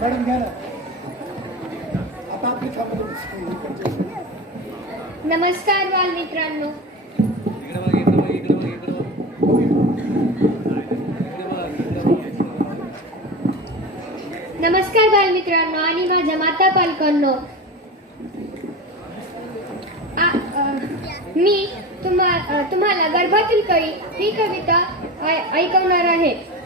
Madam घ्या ना. आता आपली कामं नमस्कार बालमित्रांनो. नमस्कार बालमित्रांनो आणि माझ्या माता पालकांनो. मी तुम्हा तुम्हाला गर्भातील कळी ही कविता ऐ- ऐकवणार आहे.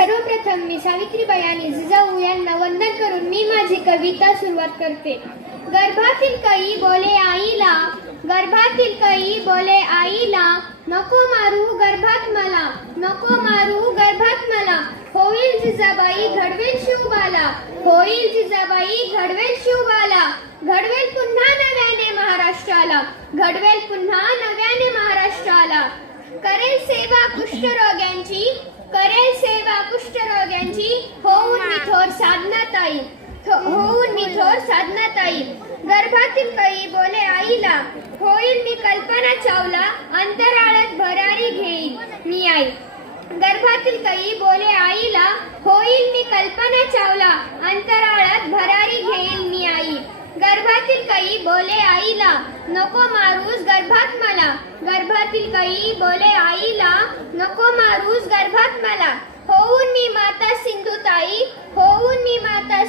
सर्वप्रथम मी सावित्रीबाई आणि जिजाऊ यांना वंदन करून मी माझी कविता सुरुवात करते. गर्भातील कई बोले आईला गर्भातील कई बोले आईला नको मारू गर्भात मला नको मारू गर्भात मला. होईल जिजाबाई घडवेल शिवबाला होईल जिजाबाई घडवेल शिवबाला. घडवेल पुन्हा नव्याने महाराष्ट्राला घडवेल पुन्हा नव्याने महाराष्ट्राला. करेल सेवा कुष्ठरोग्यांची करेल सेवा कुष्ठरोग्यांची होऊन मी थोर साधनाताई. थो- होऊन मी थोर साधनाताई. गर्भातील कळी बोले आईला होईल मी कल्पना चावला अंतराळात भरारी घेईल मी आई. गर्भातील कळी बोले आईला होईल मी कल्पना चावला अंतराळात भरारी घेईल मी आई. गर्भातील कळी बोले आईला नको मारूस गर्भात मला गर्भातील कळी बोले आईला नको मारूस गर्भात मला होऊन मी माता सिंधुताई होऊन मी माता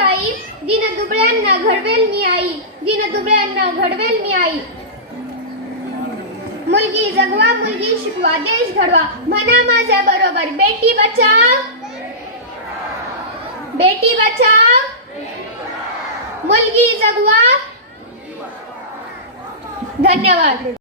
ताई दिन दुबळ्यांना घडवेल मी आई. दिन दुबळ्यांना घडवेल मी आई. मुलगी जगवा मुलगी शिकवा देश घडवा. म्हणा माझ्या बरोबर बेटी बचाव. बेटी बचाव. मुलगी जगवा. धन्यवाद.